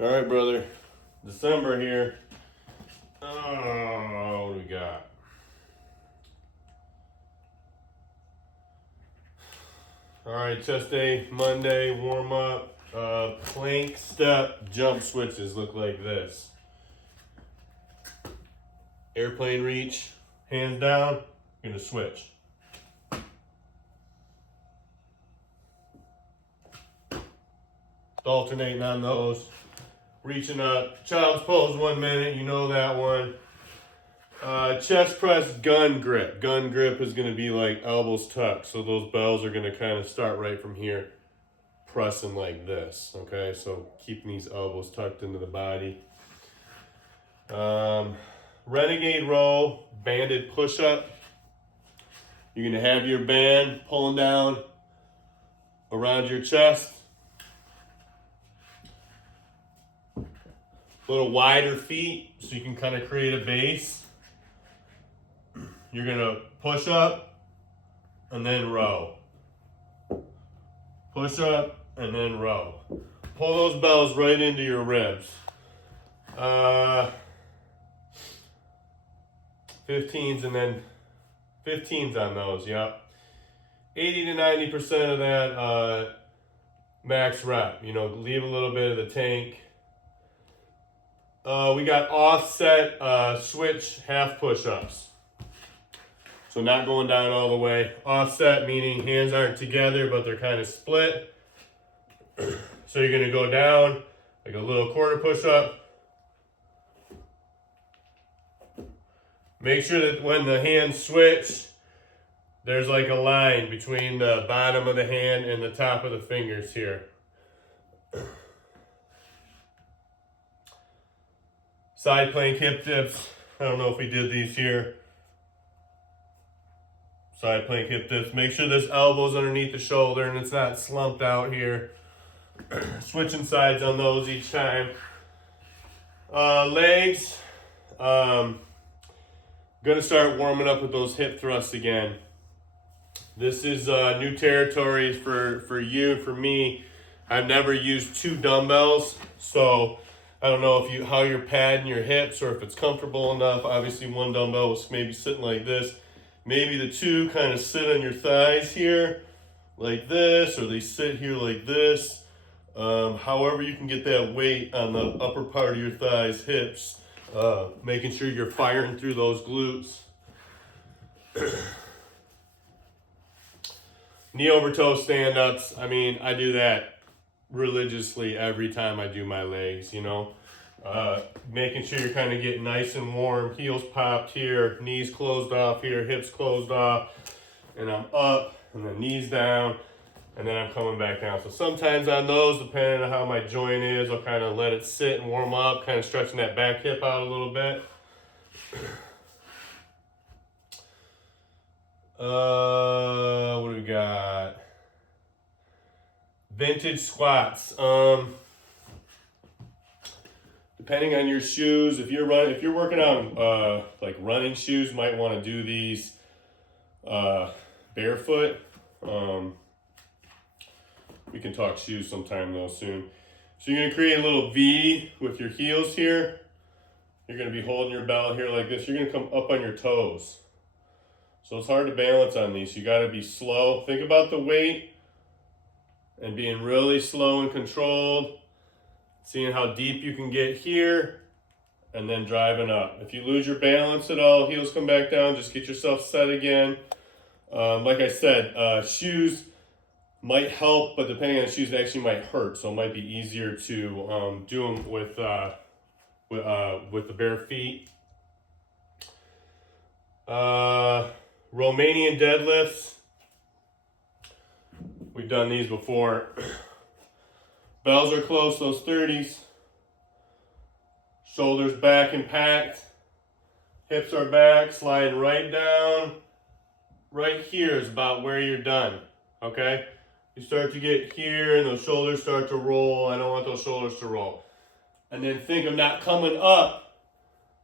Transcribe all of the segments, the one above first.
All right, brother. December here. Oh, what do we got? All right, chest day, Monday, warm up. Plank, step, jump switches look like this. Airplane reach, hands down, you're gonna switch. Alternating on those. Reaching up, child's pose 1 minute, you know that one. Chest press, gun grip. Gun grip is gonna be like elbows tucked, so those bells are gonna kind of start right from here, pressing like this, okay? So keeping these elbows tucked into the body. Renegade row, banded push-up. You're gonna have your band pulling down around your chest. A little wider feet so you can kind of create a base. You're gonna push up and then row. Push up and then row. Pull those bells right into your ribs. 15s and then 15s on those, yep. 80 to 90% of that max rep. You know, leave a little bit of the tank. We got offset switch half push-ups. So not going down all the way. Offset meaning hands aren't together, but they're kind of split. So you're gonna go down like a little quarter push-up. Make sure that when the hands switch, there's like a line between the bottom of the hand and the top of the fingers here. Side plank hip dips. I don't know if we did these here. Side plank hip dips. Make sure this elbow's underneath the shoulder and it's not slumped out here. Switching sides on those each time. Legs. Gonna start warming up with those hip thrusts again. This is new territory for you and for me. I've never used 2 dumbbells, so I don't know if how you're padding your hips or if it's comfortable enough. Obviously 1 dumbbell was maybe sitting like this. Maybe the 2 kind of sit on your thighs here like this, or they sit here like this. However you can get that weight on the upper part of your thighs, hips, making sure you're firing through those glutes. Knee over toe stand-ups. I mean, I do that religiously every time I do my legs, you know. Making sure you're kind of getting nice and warm. Heels popped here, knees closed off here, hips closed off. And I'm up, and then knees down, and then I'm coming back down. So sometimes on those, depending on how my joint is, I'll kind of let it sit and warm up, kind of stretching that back hip out a little bit. What do we got? Vintage squats. Depending on your shoes, if you're working on like running shoes, might want to do these barefoot. We can talk shoes sometime though soon. So you're gonna create a little V with your heels here. You're gonna be holding your belt here like this. You're gonna come up on your toes. So it's hard to balance on these. You gotta be slow. Think about the weight and being really slow and controlled. Seeing how deep you can get here and then driving up. If you lose your balance at all, heels come back down, just get yourself set again. Like I said, shoes might help, but depending on the shoes, they actually might hurt. So it might be easier to do them with the bare feet. Romanian deadlifts. We've done these before. Bells are close, those 30s. Shoulders back and packed. Hips are back, sliding right down. Right here is about where you're done, okay? You start to get here and those shoulders start to roll. I don't want those shoulders to roll. And then think of not coming up,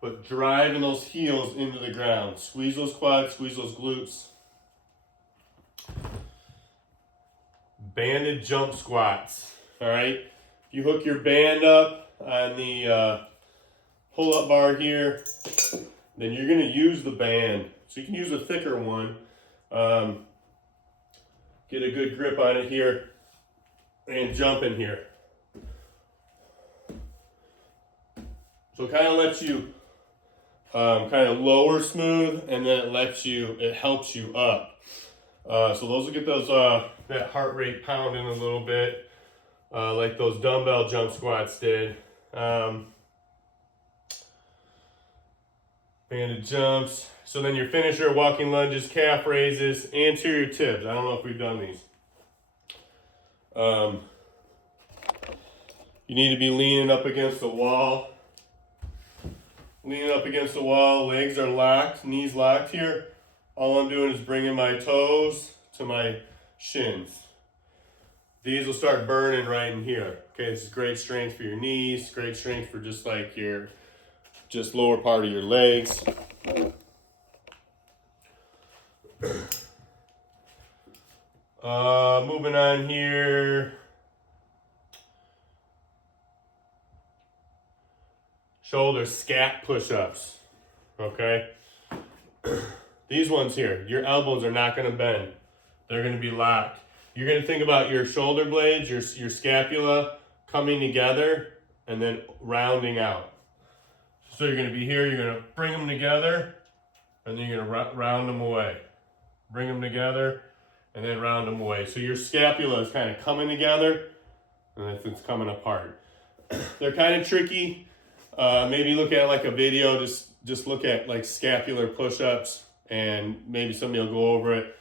but driving those heels into the ground. Squeeze those quads, squeeze those glutes. Banded jump squats, all right? You hook your band up on the pull-up bar here, then you're going to use the band. So you can use a thicker one. Get a good grip on it here and jump in here. So it kind of lets you kind of lower smooth, and then it helps you up. So those will get those that heart rate pounding a little bit, like those dumbbell jump squats did. Banded jumps. So then your finisher, walking lunges, calf raises, anterior tips. I don't know if we've done these. You need to be leaning up against the wall. Leaning up against the wall, legs are locked, knees locked here. All I'm doing is bringing my toes to my shins. These will start burning right in here. Okay, this is great strength for your knees, great strength for just like your lower part of your legs. Moving on here. Shoulder scat push-ups, okay? These ones here, your elbows are not gonna bend. They're gonna be locked. You're gonna think about your shoulder blades, your scapula coming together and then rounding out. So you're gonna be here, you're gonna bring them together and then you're gonna round them away. Bring them together and then round them away. So your scapula is kind of coming together and it's coming apart. They're kind of tricky. Maybe look at like a video, just look at like scapular push-ups, and maybe somebody will go over it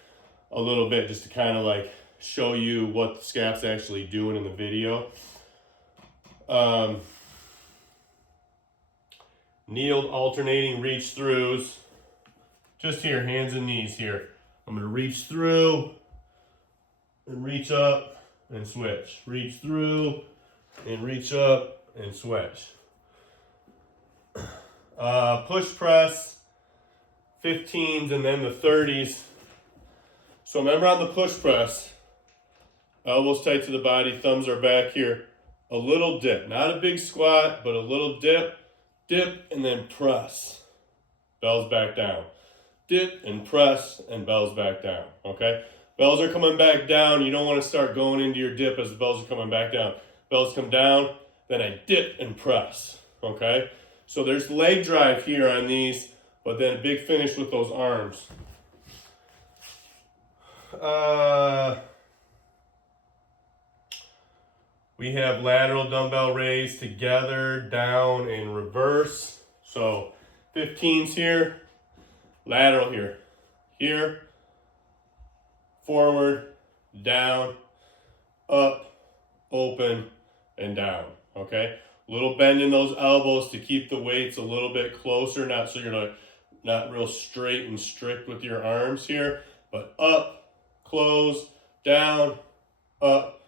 a little bit just to kind of like show you what the scap's actually doing in the video. Kneeled alternating reach throughs. Just here, hands and knees here. I'm gonna reach through and reach up and switch. Reach through and reach up and switch. Push press, 15s and then the 30s. So remember on the push press, elbows tight to the body, thumbs are back here. A little dip, not a big squat, but a little dip, and then press. Bells back down. Dip and press and bells back down, okay? Bells are coming back down. You don't want to start going into your dip as the bells are coming back down. Bells come down, then I dip and press, okay? So there's leg drive here on these, but then a big finish with those arms. We have lateral dumbbell raise together, down, and reverse. So 15s here, lateral here, here, forward, down, up, open, and down, okay? A little bend in those elbows to keep the weights a little bit closer, not so you're not real straight and strict with your arms here, but up, close, down, up,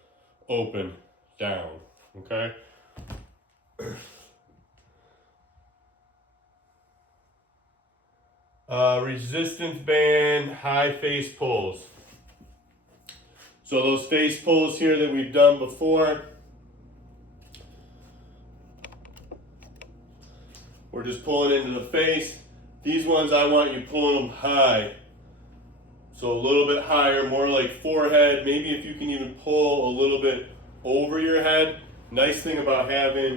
open, down, okay? Resistance band, high face pulls. So those face pulls here that we've done before, we're just pulling into the face. These ones I want you pulling them high. So a little bit higher, more like forehead. Maybe if you can even pull a little bit over your head. Nice thing about having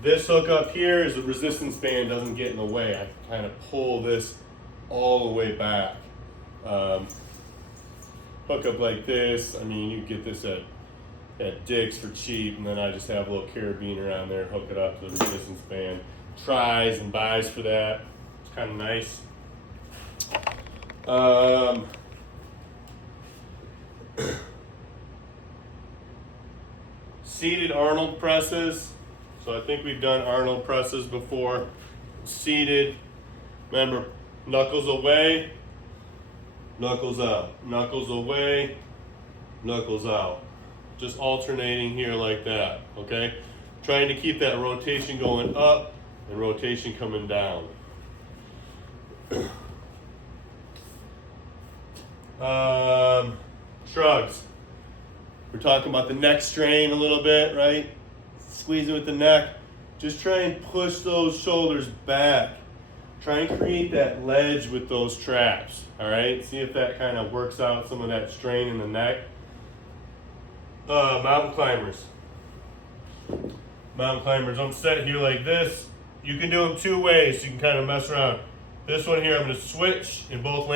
this hook up here is the resistance band doesn't get in the way. I can kind of pull this all the way back. Hook up like this. I mean, you get this at Dick's for cheap, and then I just have a little carabiner on there, hook it up to the resistance band. Tries and buys for that. It's kind of nice. Seated Arnold presses. So I think we've done Arnold presses before. Seated. Remember, knuckles away, knuckles out, knuckles away, knuckles out. Just alternating here like that, okay? Trying to keep that rotation going up and rotation coming down. Shrugs. We're talking about the neck strain a little bit, right? Squeeze it with the neck. Just try and push those shoulders back. Try and create that ledge with those traps, all right? See if that kind of works out some of that strain in the neck. Mountain climbers. Mountain climbers, I'm set here like this. You can do them two ways, so you can kind of mess around. This one here, I'm gonna switch and both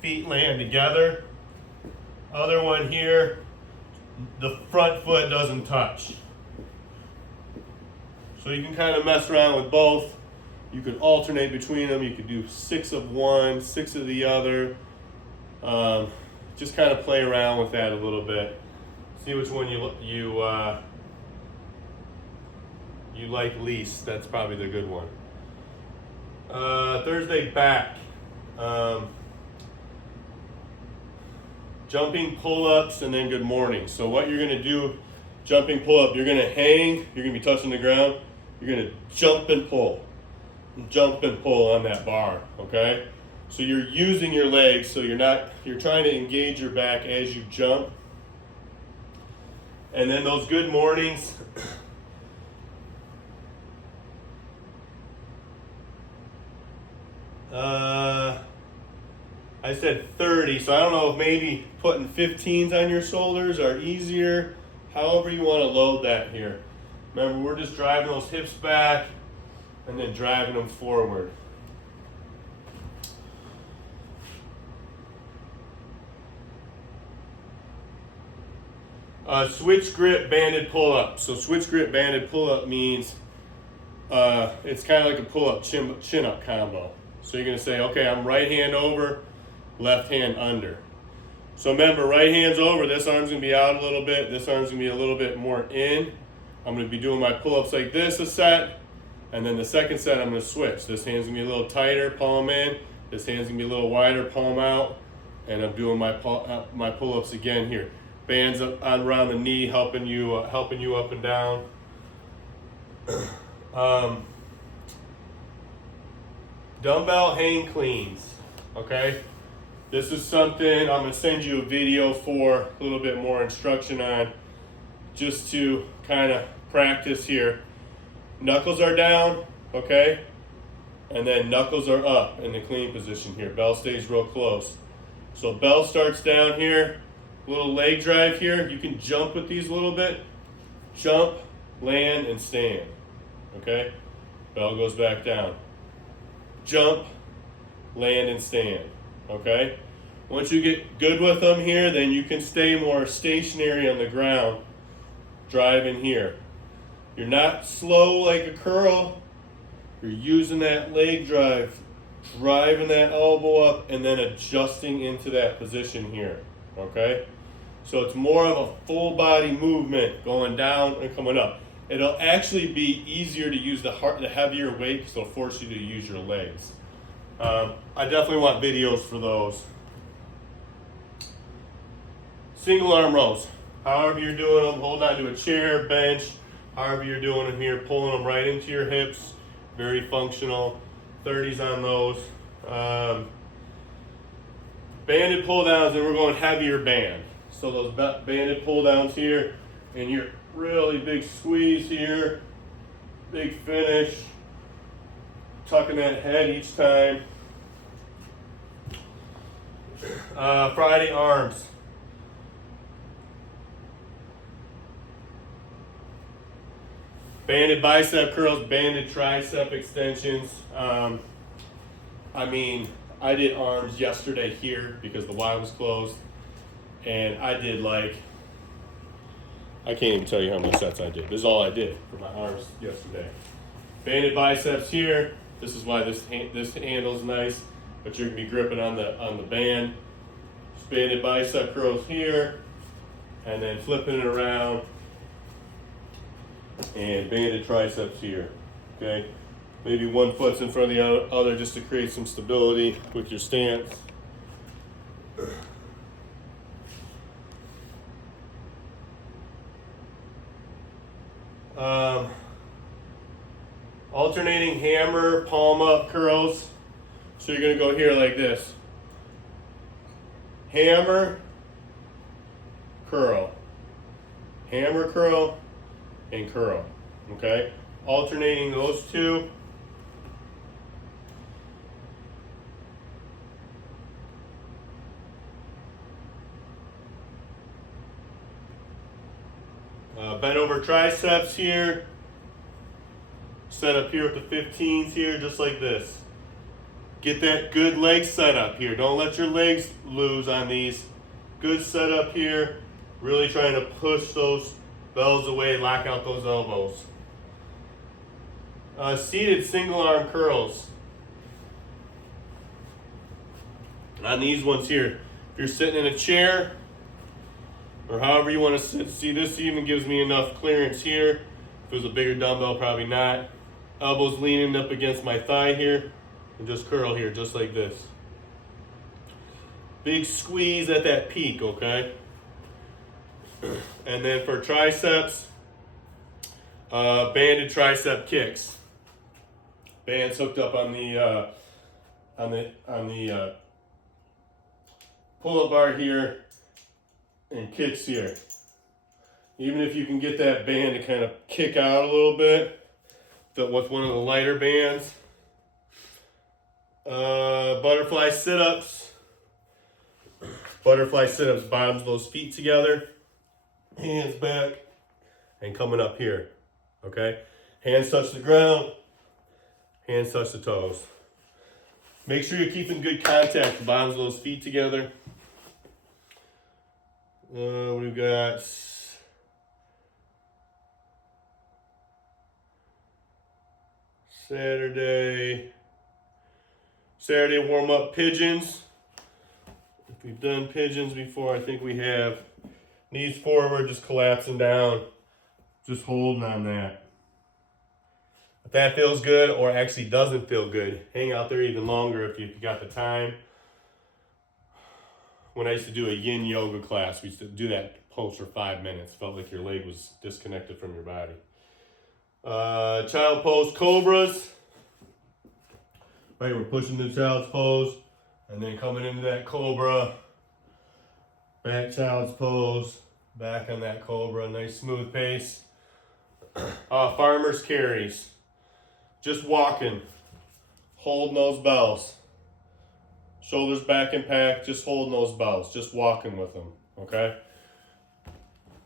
feet land together. Other one here, the front foot doesn't touch. So you can kind of mess around with both. You could alternate between them. You could do 6 of one, 6 of the other. Just kind of play around with that a little bit. See which one you like least. That's probably the good one. Thursday back. Jumping pull-ups and then good morning. So what you're gonna do, jumping pull-up, you're gonna hang, you're gonna be touching the ground, you're gonna jump and pull on that bar, okay? So you're using your legs, so you're trying to engage your back as you jump. And then those good mornings, I said 30, so I don't know if maybe putting 15s on your shoulders are easier. However you want to load that here. Remember, we're just driving those hips back and then driving them forward. Switch grip banded pull-up. So switch grip banded pull-up means it's kind of like a pull-up chin-up combo. So you're going to say, okay, I'm right hand over, left hand under. So remember, right hand's over, this arm's going to be out a little bit, this arm's going to be a little bit more in. I'm going to be doing my pull-ups like this a set, and then the second set I'm going to switch. This hand's going to be a little tighter, palm in. This hand's going to be a little wider, palm out. And I'm doing my pull-ups again here. Bands up on around the knee, helping you up and down. Dumbbell hang cleans, okay? This is something I'm gonna send you a video for, a little bit more instruction on, just to kind of practice here. Knuckles are down, okay? And then knuckles are up in the clean position here. Bell stays real close. So bell starts down here, little leg drive here. You can jump with these a little bit. Jump, land, and stand, okay? Bell goes back down. Jump, land, and stand, okay? Once you get good with them here, then you can stay more stationary on the ground, driving here. You're not slow like a curl. You're using that leg drive, driving that elbow up, and then adjusting into that position here, okay? So it's more of a full body movement, going down and coming up. It'll actually be easier to use the heavier weight because it'll force you to use your legs. I definitely want videos for those. Single arm rows. However you're doing them, hold on to a chair, bench, however you're doing them here, pulling them right into your hips. Very functional. 30s on those. Banded pull downs, and we're going heavier band. So those banded pull downs here, and your really big squeeze here, big finish, tucking that head each time. Friday arms. Banded bicep curls, banded tricep extensions. I did arms yesterday here because the Y was closed, and I did I can't even tell you how many sets I did. This is all I did for my arms yesterday. Banded biceps here. This is why this handle's nice, but you're gonna be gripping on the band. Banded bicep curls here, and then flipping it around, and banded triceps here. Okay, maybe one foot's in front of the other just to create some stability with your stance. Alternating hammer, palm up curls. So you're gonna go here like this. Hammer, curl. Hammer, curl, and curl. Okay, alternating those two. Bent over triceps here. Set up here with the 15s here, just like this. Get that good leg set up here. Don't let your legs lose on these. Good setup here. Really trying to push those bells away, lock out those elbows. Seated single arm curls. On these ones here, if you're sitting in a chair, or however you want to sit, see this even gives me enough clearance here. If it was a bigger dumbbell, probably not. Elbows leaning up against my thigh here, and just curl here, just like this. Big squeeze at that peak, okay? And then for triceps, banded tricep kicks. Bands hooked up on the pull-up bar here, and kicks here. Even if you can get that band to kind of kick out a little bit, with one of the lighter bands. Butterfly sit-ups. Butterfly sit-ups, bottoms those feet together, hands back, and coming up here, okay? Hands touch the ground, hands touch the toes. Make sure you're keeping good contact, the bottoms of those feet together. We've got Saturday warm-up pigeons. If we've done pigeons before, I think we have. Knees forward, just collapsing down, just holding on that. If that feels good or actually doesn't feel good, hang out there even longer if you got the time. When I used to do a yin yoga class, we used to do that pose for 5 minutes. Felt like your leg was disconnected from your body. Child pose cobras. Right, we're pushing the child's pose and then coming into that cobra. Back child's pose, back on that cobra, nice smooth pace. Farmer's carries. Just walking, holding those bells. Shoulders back and back, just holding those bells, just walking with them, okay?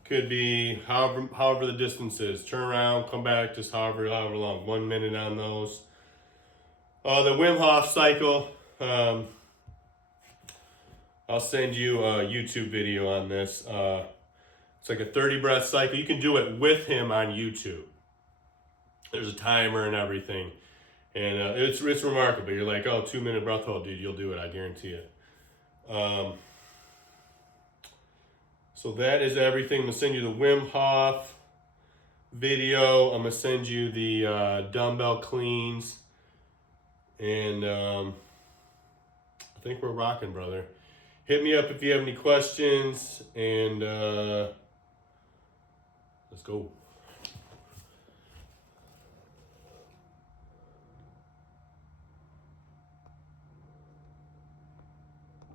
Could be however the distance is. Turn around, come back, just however long. 1 minute on those. The Wim Hof cycle. I'll send you a YouTube video on this. It's like a 30 breath cycle. You can do it with him on YouTube. There's a timer and everything. And it's remarkable. You're like, oh, 2 minute breath hold, dude, you'll do it, I guarantee it. So that is everything. I'm gonna send you the Wim Hof video. I'm gonna send you the dumbbell cleans. And I think we're rocking, brother. Hit me up if you have any questions, and let's go.